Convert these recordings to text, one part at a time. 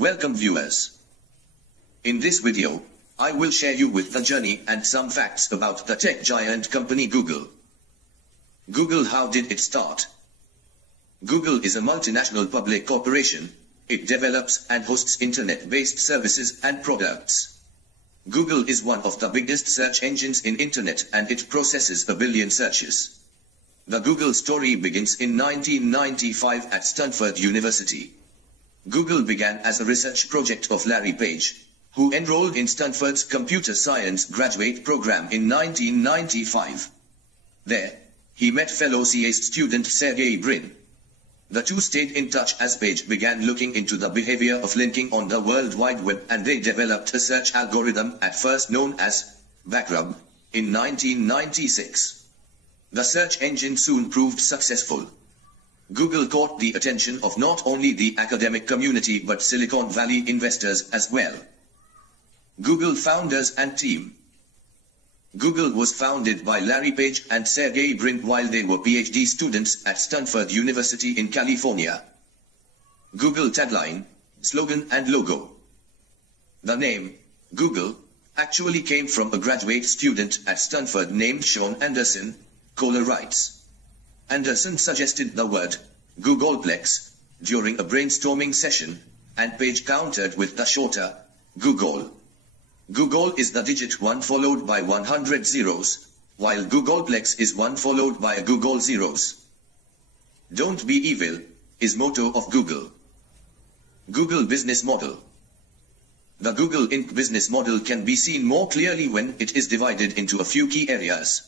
Welcome viewers. In this video, I will share you with the journey and some facts about the tech giant company Google. Google, how did it start? Google is a multinational public corporation. It develops and hosts internet-based services and products. Google is one of the biggest search engines in internet and it processes a billion searches. The Google story begins in 1995 at Stanford University. Google began as a research project of Larry Page, who enrolled in Stanford's computer science graduate program in 1995. There, he met fellow CA student Sergey Brin. The two stayed in touch as Page began looking into the behavior of linking on the World Wide Web, and they developed a search algorithm at first known as Backrub in 1996. The search engine soon proved successful. Google caught the attention of not only the academic community but Silicon Valley investors as well. Google founders and team. Google was founded by Larry Page and Sergey Brin while they were PhD students at Stanford University in California. Google tagline, slogan and logo. The name, Google, actually came from a graduate student at Stanford named Sean Anderson, Kohler writes. Anderson suggested the word, Googleplex, during a brainstorming session, and Page countered with the shorter, Google. Google is the digit 1 followed by 100 zeros, while Googleplex is 1 followed by a Google zeros. Don't be evil, is motto of Google. Google business model. The Google Inc. business model can be seen more clearly when it is divided into a few key areas.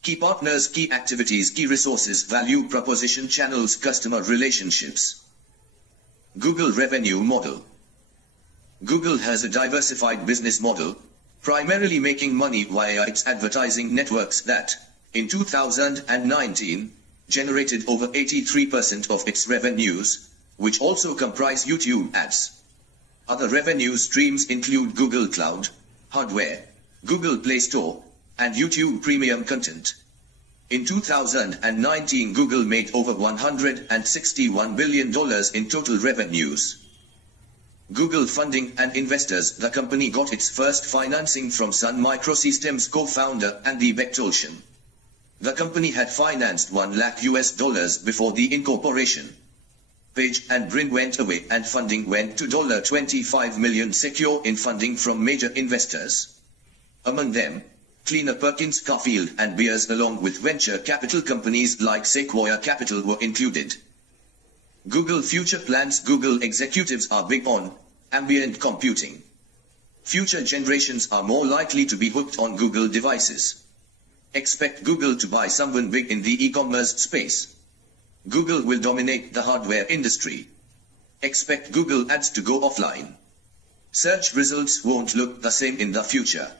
Key partners, key activities, key resources, value proposition, channels, customer relationships. Google revenue model. Google has a diversified business model, primarily making money via its advertising networks that, in 2019, generated over 83% of its revenues, which also comprise YouTube ads. Other revenue streams include Google Cloud, hardware, Google Play Store, and YouTube Premium content. In 2019, Google made over $161 billion in total revenues. Google funding and investors. The company got its first financing from Sun Microsystems co-founder Andy Bechtolshan. The company had financed $1 lakh before the incorporation. Page and Brin went away and funding went to $25 million secure in funding from major investors. Among them, Kleiner Perkins Caufield and Beers along with venture capital companies like Sequoia Capital were included. Google future plans. Google executives are big on ambient computing. Future generations are more likely to be hooked on Google devices. Expect Google to buy someone big in the e-commerce space. Google will dominate the hardware industry. Expect Google ads to go offline. Search results won't look the same in the future.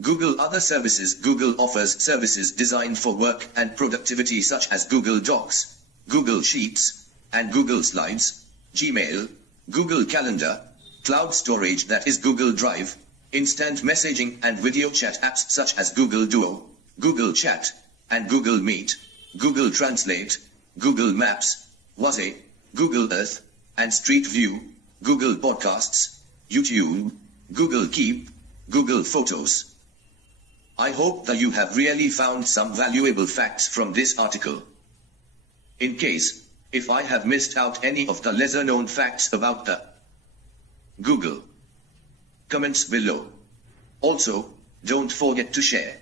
Google other services. Google offers services designed for work and productivity such as Google Docs, Google Sheets, and Google Slides, Gmail, Google Calendar, cloud storage that is Google Drive, instant messaging and video chat apps such as Google Duo, Google Chat, and Google Meet, Google Translate, Google Maps, Waze, Google Earth, and Street View, Google Podcasts, YouTube, Google Keep, Google Photos. I hope that you have really found some valuable facts from this article. In case, if I have missed out any of the lesser known facts about the Google, comments below. Also, don't forget to share.